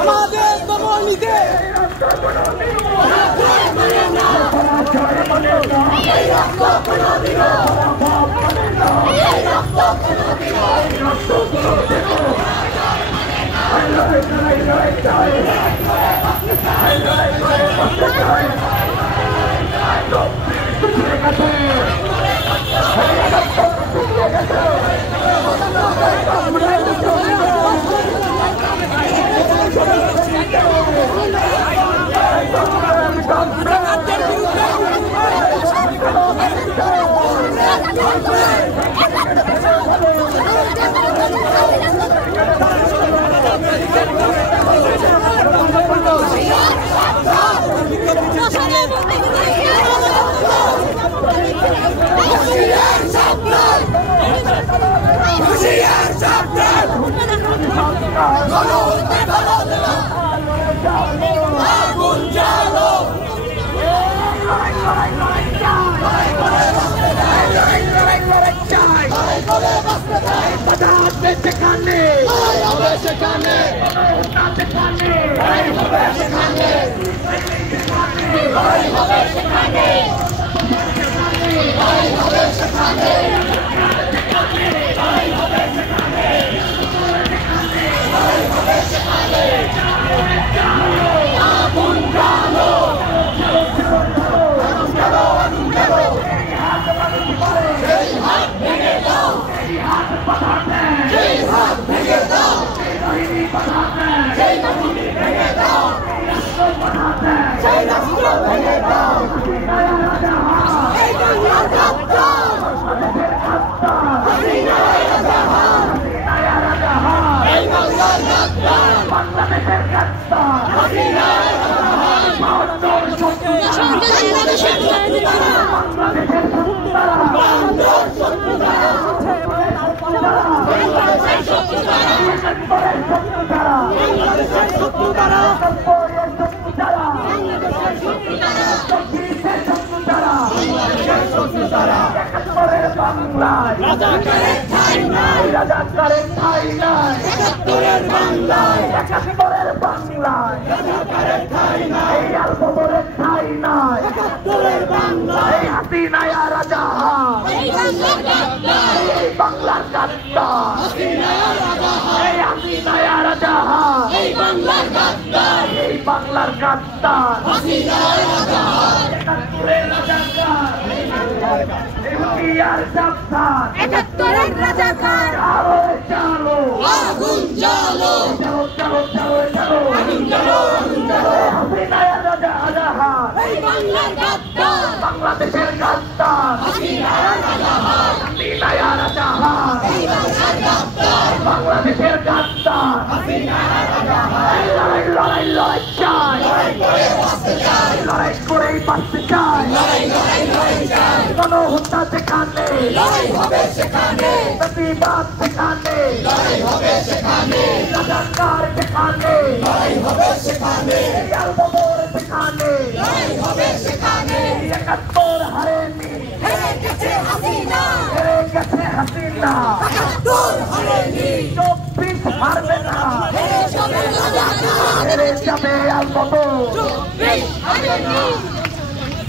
আমাদের দমনীতে রাজাকারের ঠাঁই নাই, একাত্তরের বাংলায় একাত্তরের বাংলায় রাজাকারের ঠাঁই নাই, এই আলবদরের ঠাঁই নাই, একাত্তরের বাংলায় এই হাসিনায় রাজা এই বাংলার গাদ্দার হাসিনায় রাজা এই হাসিনায় রাজা এই বাংলার গাদ্দার এই বাংলার গাদ্দার হাসিনায় রাজা একাত্তরের রাজাকার একাত্তরের রাজাকার চালো আগুন জ্বালো চলো চলো চলো চলো আগুন জ্বালো আগুন জ্বালো হাসিনায় রাজা আজাহার এই বাংলার গাদ্দার বাংলাদেশের গাদ্দার হাসিনায় রাজা হাসিনায় রাজা এই বাংলার গাদ্দার বাংলাদেশের গাদ্দার হাসিনায় রাজা লড়াই লড়াই লড়াই চাই লড়াই করে বাঁচতে চাই লড়াই করেই বাঁচতে চাই লড়াই লড়াই লড়াই চাই গণহত্যা যেখানে লড়াই হবে সেখানে প্রতিবাদ যেখানে লড়াই হবে সেখানে রাজাকার যেখানে লড়াই হবে সেখানে আলবদর যেখানে লড়াই হবে সেখানে একাত্তর হারেনি হেরে গেছে হাসিনা হেরে গেছে হাসিনা একাত্তর হারেনি 24 হারবে না হেরে যাবে রাজাকার হেরে যাবে আলবদর 24 হারেনি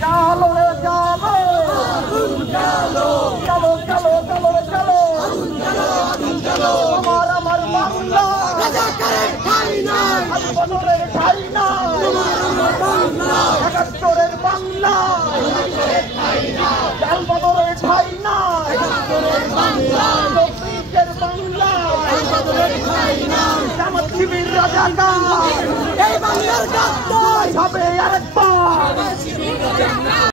চলো রে চলো আগুন জ্বালো চলো চলো চলো চলো আগুন জ্বালো আগুন জ্বালো আমার বাংলা রাজাকারের ঠাঁই নাই আলবদরের ঠাঁই নাই আমার বাংলা একাত্তরের বাংলা রাজাকারের ঠাঁই নাই আলবদরের ঠাঁই নাই একাত্তরের বাংলা চব্বিশের বাংলা আলবদরের ঠাঁই নাই জামাত শিবির রাজাকার এই বাংলার গাদ্দার হবে আরেকবার